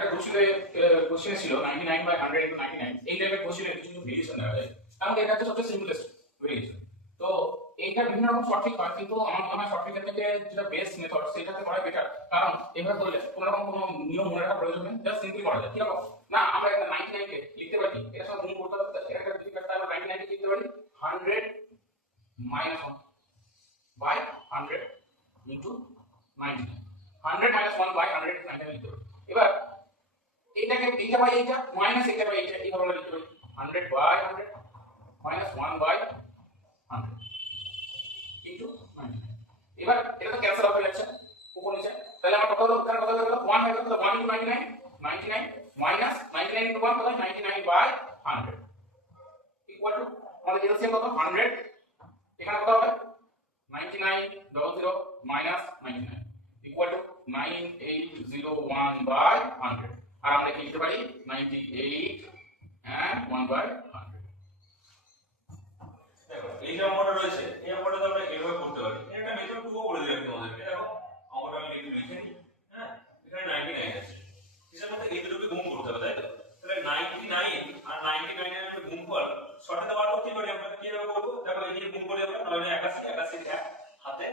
একটা কোশ্চেন ছিল 99 by 100 into 99 এই টাইপের কোশ্চেনের কিছু কিছু ভেরিয়েশন দেওয়া যায়। কারণ এটা হচ্ছে সবচেয়ে সিম্পলেস্ট ভেরিয়েশন। তো এইটা বিভিন্ন রকম সঠিক হয়, কিন্তু আমার মনে হয় সঠিকের থেকে যেটা বেস্ট মেথড সেটাতে করা বেটার। কারণ এভাবে করলে কোনো রকম কোনো নিয়ম মনে রাখার প্রয়োজন নেই, জাস্ট সিম্পলি করা যায়। কিরকম না, আমরা একটা 99 কে লিখতে পারি, এর সাথে গুণ করতে হবে, এটা একটা যদি আমরা 99 কে লিখতে পারি 100 minus 1 by 100 into 99, 100 minus 1 by 100 99 লিখতে পারি। এবার এইটাকে এইটা বাই এইটা মাইনাস এইটা বাই এইটা এইভাবে আমরা লিখতে পারি 100 by 100 minus 1 by 100 into 99। এবার এটা তো ক্যান্সেল আউট হয়ে যাচ্ছে উপর নিচে, তাহলে আমার কত হলো, উত্তর কত হলো, 1 হয়ে গেল। তাহলে 1 into 99 99 minus 99 into 1 কত হয় 99 by 100 ইকুয়াল টু আমাদের এলসিএম কত 100, এখানে কত হবে 9900 minus 99 ইকুয়াল টু 9801 by 100। আর আমরা কি লিখতে পারি 98 and 1 by 100। দেখো এই যে অঙ্কটা রয়েছে, এই অঙ্কটা তো আমরা এভাবে করতে পারি। এটা মেথড 2 ও বলে দিলাম তোমাদেরকে। দেখো অঙ্কটা আমি একটু লিখে নিই। হ্যাঁ, এখানে 99 আছে, এর মধ্যে এই দুটোকে গুণ করতে হবে, তাই তো? তাহলে 99 আর 99 এর মধ্যে গুণ কর সঠিকটা বার করতে পারি আমরা। কিভাবে করব? দেখো এই যে গুণ করে আমরা 981 81 এক হাতে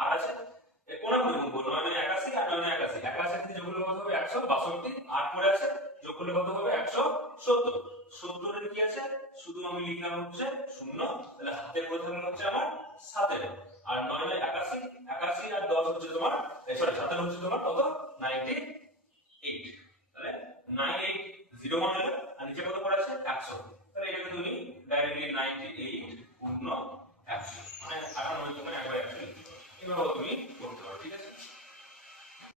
আর আছে, এই কোনা করে গুণ করব 981 আর 981 81 থেকে যোগ করলে কত হবে 162, 8 পড়ে আছে যোগ করলে কত হবে 170। 70 এর কি আছে, শুধু আমি লিখলাম হচ্ছে 0, তাহলে হাতে পড়ে থাকলো হচ্ছে আমার 7। আর 981 81 আর 10 হচ্ছে তোমার সরি 7 হচ্ছে তোমার কত 98। তাহলে 9801 হলো, আর নিচে কত পড়ে আছে 100। তাহলে এটাকে তুমি ডাইরেক্টলি 98 পূর্ণ 100 মানে 98 মানে একবার 100 এভাবে তুমি